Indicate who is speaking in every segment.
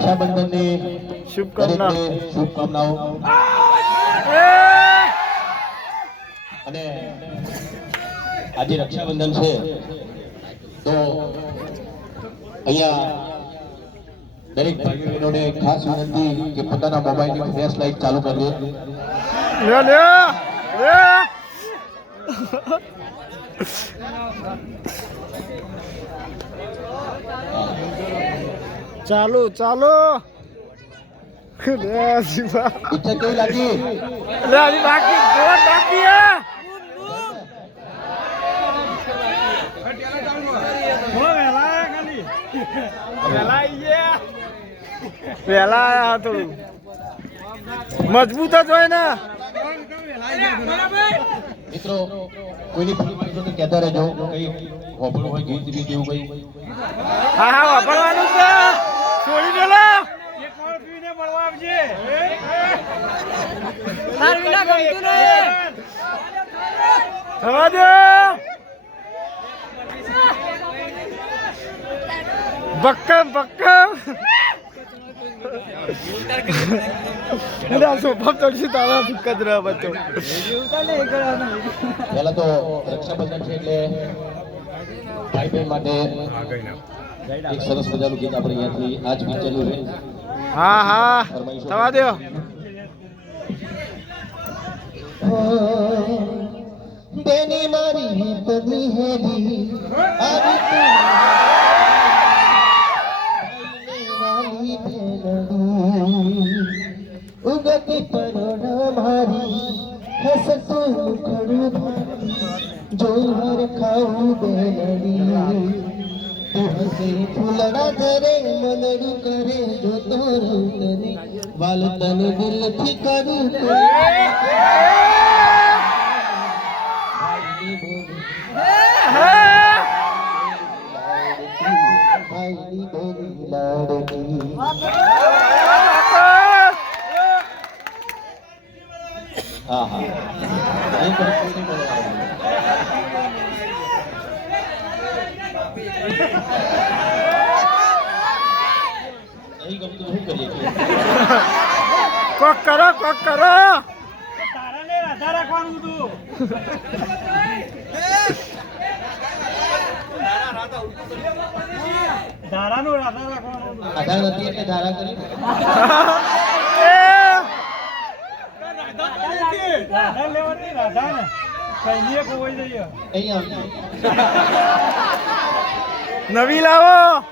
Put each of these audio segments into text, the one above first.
Speaker 1: રક્ષાબંધનની
Speaker 2: શુભકામના.
Speaker 1: શુભકામનાઓ. અને આજે રક્ષાબંધન છે તો અહીંયા દરેક બહેનોને ખાસ વિનંતી કે પોતાના મોબાઈલની ફ્લેશ લાઇટ ચાલુ કરવી
Speaker 2: લે લે લે. ચાલો ચાલો. લે શિવા
Speaker 1: ઈચ્છા કેવી લાગી?
Speaker 2: લે હજી બાકી જોર બાકી હે. પેલા આયા થોડું મજબૂત જ હોય ને.
Speaker 1: મિત્રો કોઈની ફરમાઈશોને કહેતા રહેજો. કઈ હોબળું હોય ગીત બીત એવું કઈ?
Speaker 2: હા હા વાપરવાનું છે. છોડી દેલો થવા દે. બક્કમ બક્કમ એટલે સોફા ચડશે તારા ફિક્ક જ રહે બચ્ચો
Speaker 1: પહેલા તો રક્ષાબંધન છે એટલે ભાઈ બહેન માટે એક સરસ મજાનું ગીત આપણે અહીંયાથી આજ પિક્ચરનું છે.
Speaker 2: હા હા. થવા દો.
Speaker 1: બેની મારી પગલી હેરી આવી ઉગતી પરોડા મારી. હસતું મુખડું જોહર ખાવું બેનડી. તું હસે ફૂલડા ધરે મનડું કરે જોતો રહું તને હા હા એ પણ કોઈને બોલાવવાનું. નહીં?
Speaker 2: કોક કરો કોક કરો.
Speaker 1: આધાર નથી એટલે ધારા કરી.
Speaker 2: એ.
Speaker 1: અહીંયા
Speaker 2: નવી લાવો
Speaker 1: આવજો. તમે બનાવો કદાચ લાવો.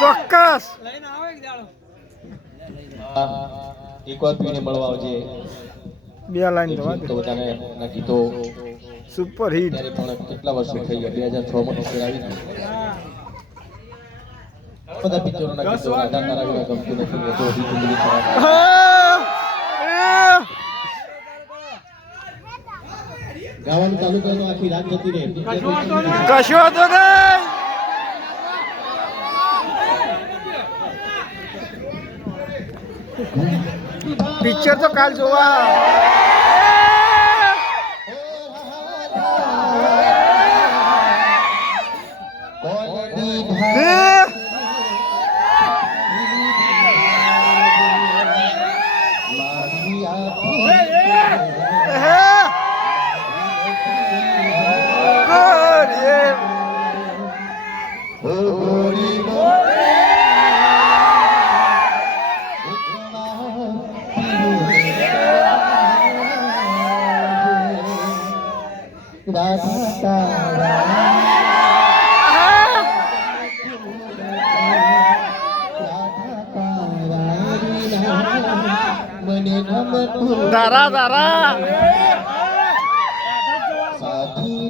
Speaker 2: ચોક્કસ.
Speaker 1: એક વાર પીને મળવા આવજે
Speaker 2: બે લાઈન
Speaker 1: તો
Speaker 2: દે
Speaker 1: નક્કી ના ગીતો
Speaker 2: સુપર હિટ
Speaker 1: કેટલા વર્ષો થઈ ગયા બે હજાર છ માં પિક્ચર આવી બધા પિક્ચરોના ગીતો રાધા તારા વિના ગમતું નથી. ગાવાનું ચાલુ કરો તો આખી રાત જતી રહે.
Speaker 2: કશો તો નહીં. પિક્ચર તો કાલ જોવા.
Speaker 1: ગમતું
Speaker 2: ધારા દારા
Speaker 1: સાથી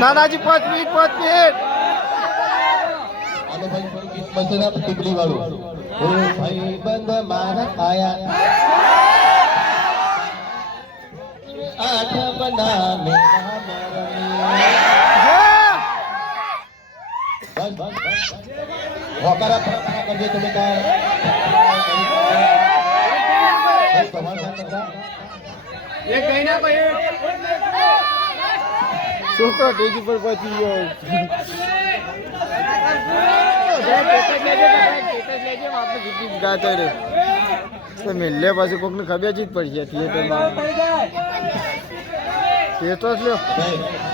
Speaker 2: નાનાજી પાંચ મિનિટ પાંચ મિનિટ.
Speaker 1: આનો ભાઈ આયા આઠ બના બસ બસ બસ હોકારા ફરકારા કરજો તમે કાંઈ બસ તમારે ના કરતા
Speaker 2: છોકરો ટેજ ઉપર પહોંચી ગયો મિલે પાછું કોકને ખબર જ પડશે થિયેટરમાં એ તો જ લ્યો
Speaker 1: ભાઈ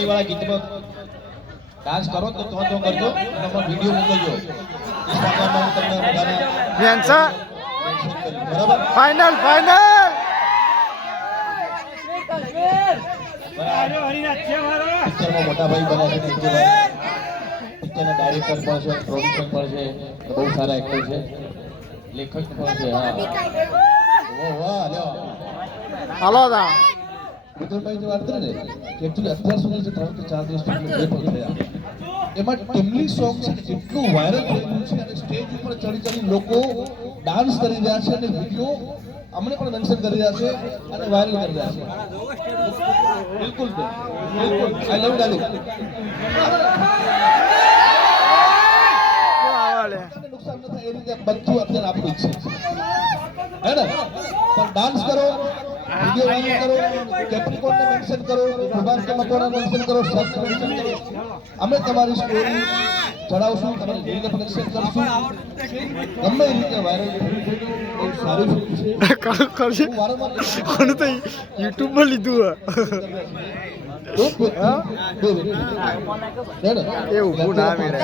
Speaker 1: વાળા ગીતમાં ડાન્સ કરો તો તો તો કરજો અને મને વિડિયો મોકલજો. ઇન્સ્ટાગ્રામમાં હું તમને બધાને
Speaker 2: મેન્સા
Speaker 1: બરાબર
Speaker 2: ફાઇનલ ફાઇનલ
Speaker 1: પિક્ચરમાં મોટા ભાઈ બન્યા છે પિક્ચર પિક્ચરના ડાયરેક્ટર પણ છે પ્રોડ્યુસર પણ છે બહુ સારા એક્ટર છે. લેખક પણ છે હા. વાહ વાહ
Speaker 2: હાલો તા.
Speaker 1: મિત્રભાઈ જે વાત કરી ને એકચુઅલી અત્યાર સુધી જે ત્રણ કે ચાર દિવસ થયા એમાં ટીમલી સોંગ છે એટલું વાયરલ થઈ ગયું છે અને સ્ટેજ ઉપર ચડી ચડી લોકો ડાન્સ કરી રહ્યા છે અને વીડિયો અમને પણ મેન્શન કરી રહ્યા છે અને વાયરલ કરી રહ્યા છે. બિલકુલ બિલકુલ. આઈ લવ ડાલી નુકસાન ન થાય, એ રીતે બધું અત્યારે આપણું ઈચ્છે છે. હે ને? પણ ડાન્સ કરો કેપ્રિકોનને મેન્શન કરો કે મકોને મેન્શન કરો સર્ચ મેન્શન કરો. અમે તમારી સ્ટોરી ચડાવશું તમે પણ એક્સેપ્ટ કરશું. ગમે રીતે વાયરલ બહુ સારી ફિલ્મ છે.
Speaker 2: કરશે
Speaker 1: હું વારંવાર
Speaker 2: કોણ તો યુટ્યુબમાં લીધું
Speaker 1: એક વ્યક્તિ બે વ્યક્તિ હે ને?
Speaker 2: એ ઊભું ના મેળે.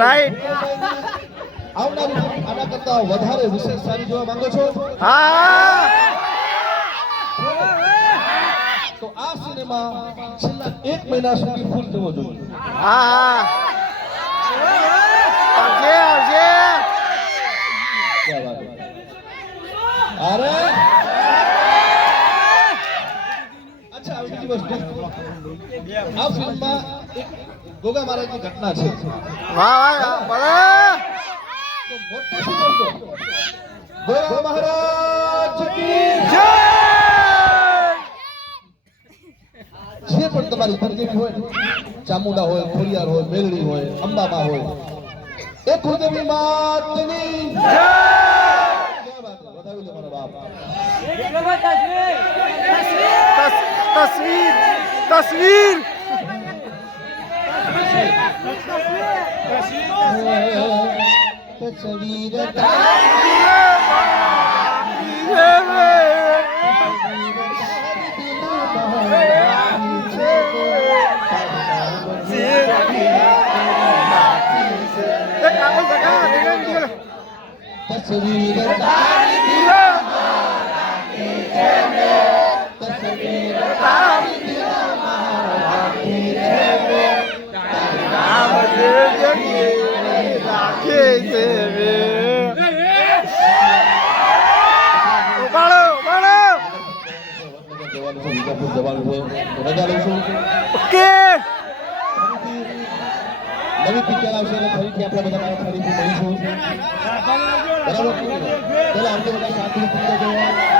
Speaker 2: રાઈટ
Speaker 1: આવનારી આના કરતા વધારે વિશેષ સારી જોવા માંગો છો?
Speaker 2: હા.
Speaker 1: તો આ સિનેમા છેલ્લા એક મહિના સુધી ફૂલ થવો જોઈએ? અરે! અચ્છા હવે બીજી વસ્તુ. આ ફિલ્મમાં એક ગોગા મહારાજની ઘટના છે.
Speaker 2: વાહ વાહ
Speaker 1: મહારાજ
Speaker 2: જય!
Speaker 1: જે પણ તમારી કુળદેવી હોય ચામુંડા હોય ખોડિયાર હોય મેલડી હોય અંબાબા હોય એ કુળદેવી માતની
Speaker 2: જય! તસવીર. તસવીર
Speaker 1: તસવીર તસવીર જવાનું છે વિજાપુર જવાનું છે રજા લઈશું
Speaker 2: ઓકે.
Speaker 1: નવી પિક્ચર આવશે અને ફરીથી આપણે બધા ફરીથી મળીશું. બરાબર? ચલો આપણે બધા શાંતિથી પિક્ચર જોવા.